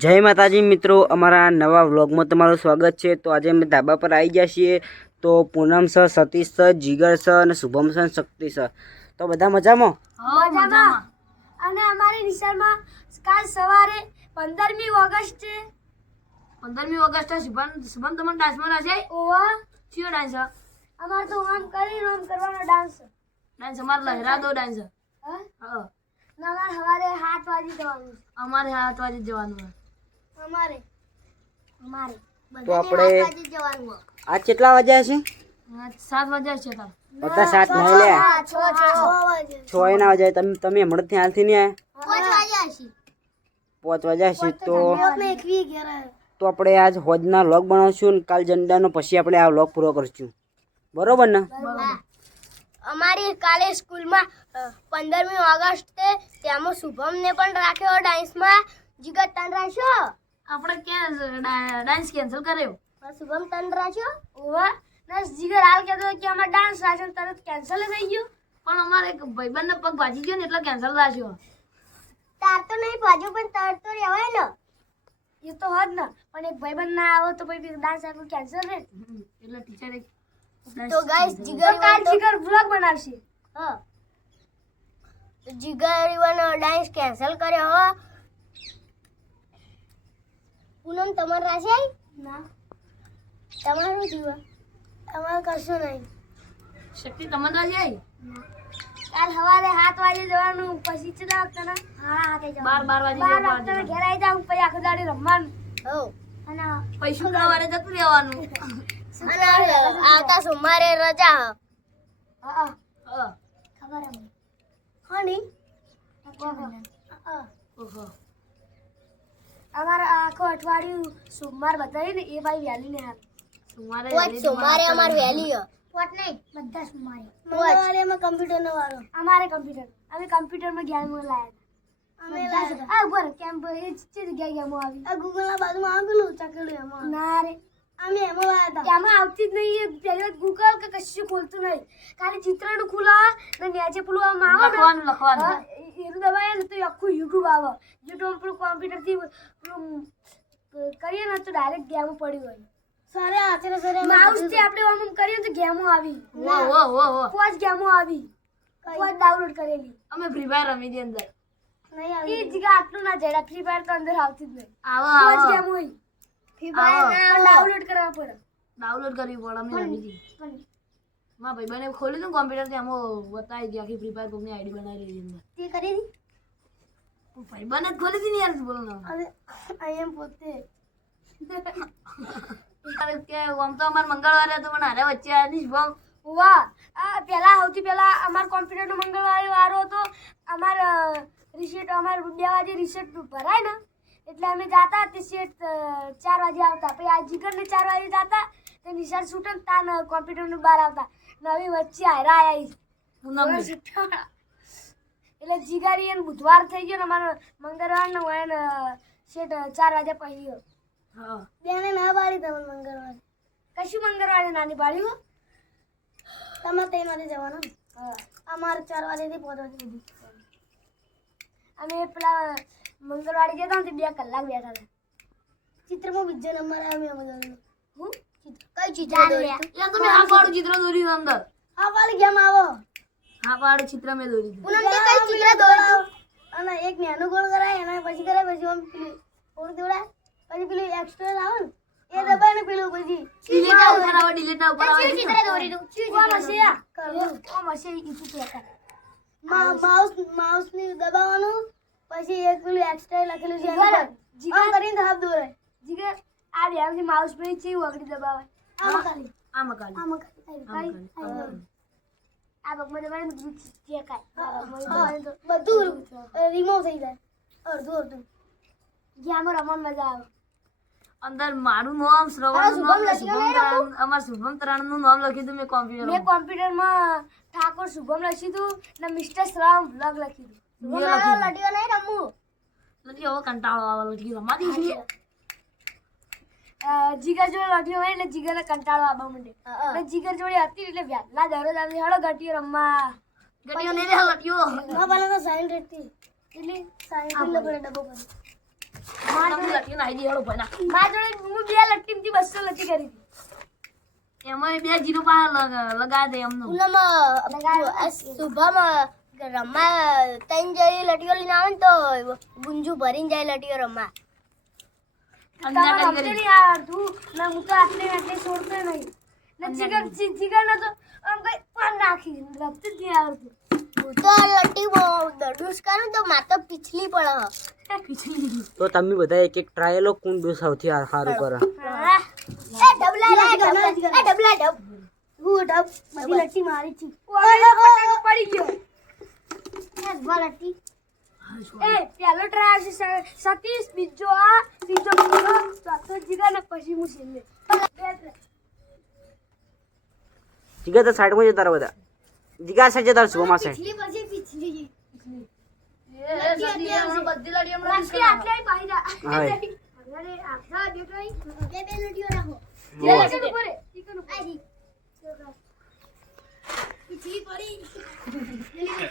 જય માતાજી મિત્રો અમારા નવા વ્લોગમાં તમારું સ્વાગત છે. તો આજે અમે ધાબા પર આવી ગયા છીએ. તો Poonam sir Satish sir Jigar sir અને શુભમ સર શક્તિ સર. તો બધા મજામાં? મજામાં. અને અમારી નિશાળમાં કાલ સવારે પંદરમી ઓગસ્ટ છે. પંદરમી ઓગસ્ટ શુભમ શુભમ તમને ડાન્સમાં નાશે ઓવા કયો ડાન્સ અમારે તો આમ કરી આમ કરવાનો ડાન્સ ડાન્સ અમારે લહેરા દો ડાન્સ હા? અમારે સવારે સાત વાગે જવાનું અમારે સાત વાગે જવાનું હોય. અમારે. અમારે. તો આપણે આ આજ કેટલા વાગ્યા છે સાત વાગ્યા છે બધા સાત નહીં લે છ એના વાગ્યા તમે તમે હમણાંથી હાલથી નહીં આવ્યા પાંચ વાગ્યા છે પાંચ વાગ્યા છે તો. તો આપણે આજ હોજના લોગ બનાવશું ને કાલ ઝંડાનો પછી આપણે આ લોગ પૂરો કરશું. બરોબર ને? અમારી કાલે સ્કૂલમાં પંદરમી ઓગસ્ટે તેમાં શુભમને પણ રાખ્યો ડાન્સમાં જીગત તન રાખ્યો. આપણે ક્યાં ડાન્સ કેન્સલ કર્યો? શુભમ તન રાખ્યો ઓવર નસ જીગર હાલ કહેતો કે અમારે ડાન્સ રાખ્યો તરત કેન્સલ થઈ ગયું. પણ અમારે એક ભાઈબંધનો પગ ભાજી ગયો ને એટલે કેન્સલ રાખ્યો તાર તો નહીં ભાજ્યો પણ તાર તો રહેવાય ને. એ તો હોત ને. પણ એક ભાઈબંધ ના આવો તો પછી ડાન્સ આખું કેન્સલ રહે એટલે ટીચરે તો ગાઈસ જીગર કાલ જીગર વ્લોગ બનાવશે. હા. જીગર ઈવન ડાન્સ કેન્સલ કર્યો હો. પૂનમ તમાર રાશે ના. તમારું જીવ તમારે કશું નહીં. શક્તિ તમારે રાજી આવી કાલ સવારે સાત વાગે જવાનું પછી કેટલા વાગતા હા હાથે જવાનું. બાર બાર વાગે બાર જવાનું. વાગતા ઘેર આવી જાઉં પછી આખો દાડી રમવાનું. હો. અને પછી શુક્રવારે જતું રહેવાનું. અને આવતા સોમવારે રજા હા. હા. ખબર હે હની ઓહો. અમારા આખો અઠવાડિયું સોમવાર બતાવી ને એ ભાઈ વહેલી ને સોમવારે સોમવારે અમાર વહેલી પોટ નહીં બધા સોમવારે. મંગળવારે અમે કમ્પ્યુટર નો વાળો અમારે કમ્પ્યુટર. અમે કમ્પ્યુટરમાં ગેમ લાયા. અમે લાયા. આ ઉપર કેમ એ ચી જગ્યાએ ગેમો આવી? આ ગૂગલ ના બાજુમાં આવેલું ચકેલું એમાં. ના રે. અમે એમાં લાયા હતા. એમાં આવતી જ નહીં એ વાત ગૂગલ કે કશું ખોલતું નહીં. ખાલી ચિત્રનું ખુલા ને નીચે પેલું આમ આવે લખવાનું લખવાનું. એનું દબાય ને તો આખું યુટ્યુબ આવે. યુટ્યુબ પેલું કોમ્પ્યુટરથી પેલું કરીએ ને તો ડાયરેક્ટ ગેમ પડી હોય. સરે આચરે સરે માઉસથી આપણે આમ આમ કરીએ તો ગેમો આવી. વો વો વો વો પાંચ ગેમો આવી. પાંચ ડાઉનલોડ કરેલી. અમે ફ્રી ફાયર રમી દી અંદર. એ જગ્યા આટલું ના જડ્યા ફ્રી ફાયર તો અંદર આવતી જ નહીં. આવો પાંચ આવો. ગેમો હોય. ફ્રી ડાઉનલોડ કરવા પડે. ડાઉનલોડ કરવી પડે અમે રમી દી મારા ભાઈબંધે ખોલ્યું હતું કોમ્પ્યુટરથી આમાં બતાવી દી આખી ફ્રી ફાયર કોકની આઈડી બનાવી લીધી અંદર તે કરી દી. ભાઈબંધે જ ખોલી હતી ને યાર બોલો ના. પોતે. કે આમ તો અમારે મંગળવારે હતો પણ હારે વચ્ચે આ નહીં વાહ આ પહેલા સૌથી પહેલા અમાર કોમ્પ્યુટરનો મંગળવારે વારો હતો. અમાર રિસેટ અમાર બે વાગે રિસેટ ભરાય ને એટલે અમે જાતા તે શેઠ ચાર વાગે આવતા. પછી આ જીગરને ચાર વાગે જાતા તે નિશાળ છૂટે ને તાન કોમ્પ્યુટરનું બહાર આવતા. નવી વચ્ચે હારા પૂનમ એટલે જીગારી એને બુધવાર થઈ ગયો ને અમારો મંગળવાર નો હોય ને શેઠ ચાર વાગે પછી હા. બેને ના પાડી તમે મંગળવાર. કશું મંગળવારે નાની બાળ્યું તમે ત્રણ વાગે જવાનું અમારે ચાર વાગેથી પાંચ વાગે અમે પેલા મંગળવારે ગયા હતા ને બે કલાક બેઠા હતા ચિત્રમાં બીજો નંબર આવ્યો બધો હું? કઈ ચિત્ર દોર્યું તમે આ વાળું ચિત્ર દોર્યું અંદર. આ વાળી ગેમ આવો. આ વાળું ચિત્ર મેં દોર્યું પૂનમ તે કઈ ચિત્ર દોર્યું? અને એક નાનું ગોળ કરાય એના પછી કરાય પછી આમ પેલું ઓર દોડાય પછી પેલું એક્સ્ટ્રા આવે ને. એ દબાય ને પેલું પછી. ડિલેટ ઉપર આવે ડિલેટ ઉપર આવે ચિત્ર દોરી દઉં કોમ હશે? કોમ હશે? ઈ ચિત્ર માઉસ. માઉસ ને દબાવવાનું. પછી એક પેલું એક્સ્ટ્રા લખેલું છે બરાબર જીગર. કરીને હાથ દોરે. જીગર આ બે આમથી માઉસ પર ચી વગડી દબાવે? આમ ખાલી આમ કાઢી આમ કાઢી આ પગમાં દબાવીને બધું ચેકાય બધું રિમૂવ થઈ જાય. અડધું અડધું. ગેમમાં રમવાની મજા આવે. અંદર મારું નામ શ્રવણ નામ શુભમ અમાર શુભમ તરાણનું નામ લખ્યું હતું મેં કોમ્પ્યુટર મેં કોમ્પ્યુટરમાં ઠાકોર શુભમ લખ્યું હતું ને મિસ્ટર શ્રામ બ્લોગ લખ્યું હતું. લટીઓ નહીં રમવું નથી હવે કંટાળો આવે લખી રમાતી છીએ જીગર જોડે લટીઓ હોય એટલે જીગરને કંટાળો આવવા માંડે એટલે જીગર જોડે હતી એટલે વ્યાજલા દરરોજ આવી હળો ગટીઓ રમવા ગટીઓ નહીં રે લટ્યો ના પહેલા તો સાઈન રેટથી એટલે સાઈન ડબ્બો કરી દી હેડો મારા જોડે હું બે હતી એમાં બે જીરો પા લગાવી દે એમનું શુભમ રમવા ત્રણ જઈ લટીઓ લઈને આવે ને તો ગુંજુ ભરીને જાય લટીઓ રમવા. અંજાર કરી કરી. હું તો આટલે આટલે છોડતો નહીં. ને જીગર જીગર ને તો આમ કઈ પાન નાખી રમતું જ નહીં આવડતું. હું તો લટ્ટી દડુસ કરું તો માતો પીછલી પડે તો તમે બધા એક એક ટ્રાય લો કોણ ડો સૌથી સારું કરે? એ ડબલા લા ડબલા એ ડબલા ડબ. હું ડબ બધી લટ્ટી મારી છે પડી ગયો. લટ્ટી એ પહેલો ટ્રાય છે સતીશ બીજો આ ત્રીજો પૂરો ચોથો જીગા ને પછી હું છેલ્લે. જીગા તો સાઈડમાં જતા રહો બધા. જીગા સાઈડ જતા રહો આ સાઈડ. પછી પીછલી બધી લાડી હમણાં પડી.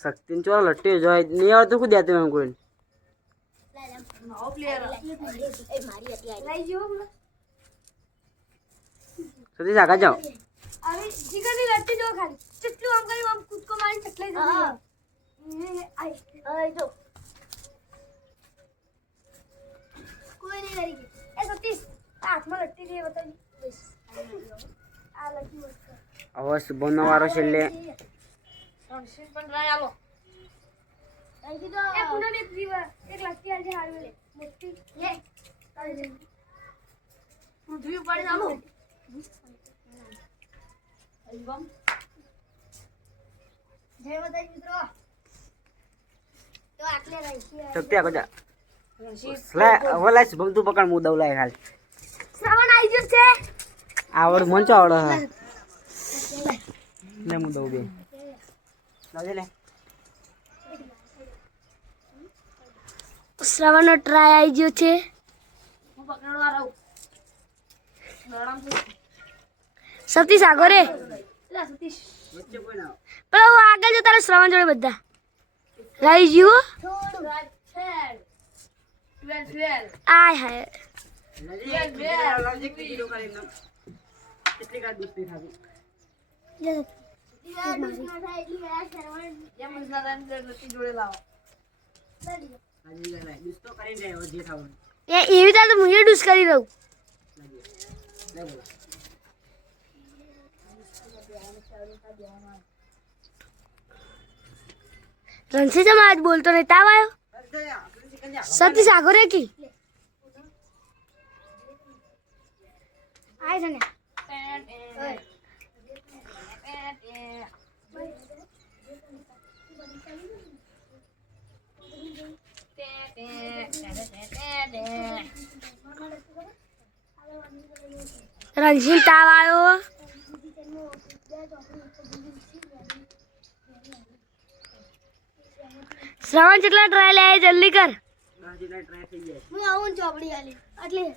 શક્તિ ચો લટ્ટી જોય નહીં આવડતું શું દેતું એમ કોઈ. સતીશ આગળ જાઓ હવે જીગરની લટ્ટી જો ખાલી કેટલું આમ કરી આમ કૂદકો મારી ચટલાઈ જતી રહે. આઈ. આઈ જો. કોઈ નહીં લડી ગઈ. એ સતીશ આ હાથમાં લટ્ટી દે બતાવી. આ લટ્ટી મસ્ત. હવે શુભમનો વારો છેલ્લે પણ રાય આલો. એ પૂનમ એક રીવા- એક લટ્ટી આજે હારું લે મોટી લે પૃથ્વી આલો. અલ્બમ. જય માતાજી મિત્રો. તો આટલે રહી શક્તિ આગળ જા લે લાય હવે લાય શુભમ તું પકડ મુ દવલાય હાલ. શ્રવણ આવી ગયો છે. આવડ મન આવડ લે મુ દઉં બે. લાવજે લે. શ્રાવણનો ટ્રાય આવી ગયો છે. હું પકડવા રહું. દોડામથી. સતીશ આગો રે લે, સતીશ. વચ્ચે કોઈ ના પેલો હું આગળ જતા રહો શ્રાવણ જોડે બધા રહી ગયું Twelve. Twelve, twelve. આય હાય કેટલી કાળ દોસ્તી થાતી એમ જ રણસી જમા આજ બોલતો નહીં? તાવ આવ્યો સતીશ આગો રે કી? આય જને. ને તાવ આવ્યો શ્રવણ જેટલા ટ્રાય લે જલ્દી કર. ટ્રાય હું આવું ચોપડી આલી. આટલી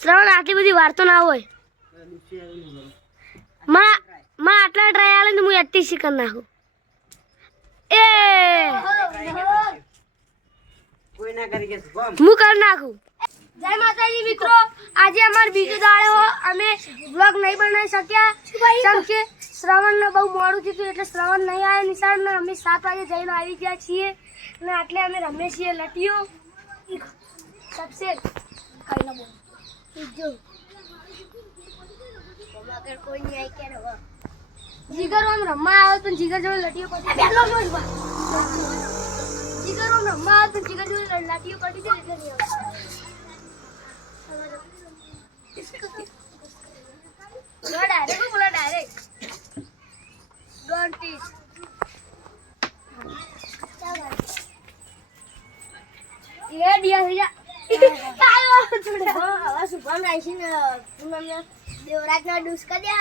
શ્રવણ આટલી બધી વાર તો ના હોય. માં માં આટલા ટ્રાય આલે ને હું એટી શી કરી નાખું. એ! કોઈ ના કરી કે હું કરી નાખું. જય માતાજી મિત્રો. આજે અમાર બીજો દાડો અમે વ્લોગ નહીં બનાવી શક્યા. શ્રવણને બહુ મોડું થયું એટલે શ્રવણ નહીં આવ્યો નિશાળ ને અમે સાત વાગે જઈને આવી ગયા છીએ ને આટલે અમે રમીએ છીએ લટીઓ. સબસે કઈ ન બોલ બીજો જીગર આમ રમવા આવે પણ જીગર જોડે લટીઓ પડી જીગર આમ રમવા આવે પણ જીગર જોડે લટીઓ પડી છે એટલે નહીં આવ્યો. બોલા ડાયરેક્ટ બોલા ડાયરેક્ટ ટીચ એ દિયા થઈ જા આયો જોડે? હવે શુભમ રાશિ ને? પૂનમ દેવરાજ ના ડુસ કરી દે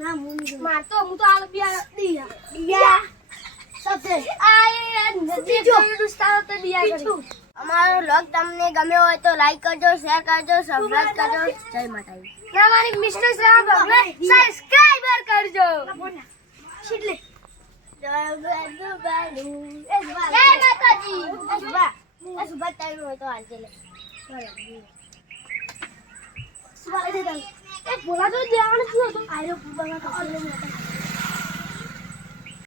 ના. હું નહીં માર તો હું તો આલ બિયા દિયા. દિયા. સફેદ આ નદી જો દુસ્તારો તો દિયા કરી અમારો વ્લોગ તમને ગમ્યો હોય તો લાઈક કરજો શેર કરજો સબસ્ક્રાઇબ કરજો. જય માતાજી. ના મારી મિસ્ટર સાહેબ શીટલે જય માતાજી અસુબા અસુબા ટાઈમ હોય તો આજે લે સુબા એ બોલા તો દેવાનું શું હતું? આયો બોલા તો